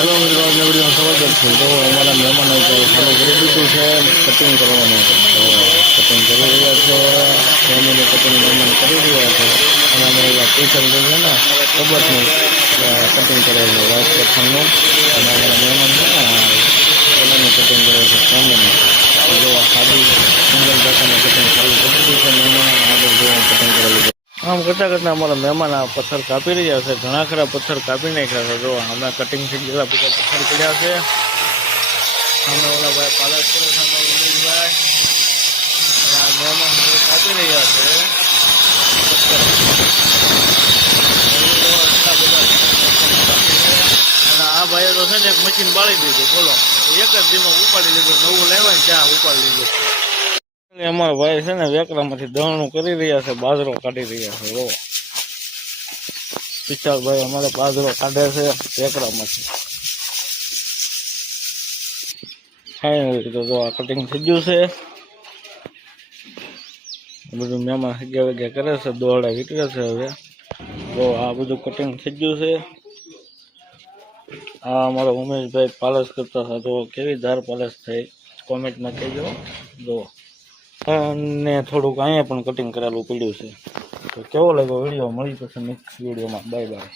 Hello મિત્રો, આજના વિડીયોમાં સ્વાગત છે. તો અમારા મહેમાનો ચાલુ કરી દીધું છે કટિંગ કરવાનું. તો કટિંગ કરી રહ્યા છે, ફેમિલી કટિંગ મહેમાન કરી રહ્યા છે. અને અમારે ટીચર જે છે ને કબટનું કટિંગ કરે છે રાજપથનનું. અને અમારા મહેમાન છે ને પેલાનું કટિંગ કરે છે ફેમિલી. જો સાદી સિંગલ દાતાનું કટિંગ ચાલુ કરી દીધું છે. મહેમાન આગળ જોવાનું કટિંગ કરેલું છે. આમ કરતાં કરતાં અમારા મહેમાન આ પથ્થર કાપી રહ્યા છે. ઘણા ખરા પથ્થર કાપી નાખ્યા છે. જો હમણાં કટિંગ થઈ ગયેલા બધા પથ્થર પડ્યા છે. સામે ઓલા ભાઈ પાલક કરે છે, અમારા ઉમેશભાઈ. અને આ મહેમાન કાપી રહ્યા છે અને આ ભાઈએ તો છે ને એક મશીન બાળી દીધું. બોલો, એક જ દીમાં ઉપાડી લીધું. નવું લેવાય ને ત્યાં ઉપાડી લીધું. અમારા ભાઈ છે ને વેકરામાંથી દળણું કરી રહ્યા છે, બાજરો કાઢી રહ્યા છે. જો વિશાલભાઈ અમારે બાજરો કાઢે છે વેકરામાંથી. ફાઇનલી તો આ કટિંગ થઈ ગયું છે. બધું મહેમાન હગ્યા વગ્યા કરે છે, દોરડા વીટરે છે. હવે તો આ બધું કટિંગ થઈ ગયું છે. આ અમારો ઉમેશભાઈ પાલસ કરતા હતા. તો કેવી ધાર પાલસ થઈ કોમેન્ટમાં કહેજો. જો અને થોડુંક અહીંયા પણ કટિંગ કરેલું પડ્યું છે. તો કેવો લાગ્યો વિડીયો? મળી પછી નેક્સ્ટ વિડીયોમાં. Bye bye.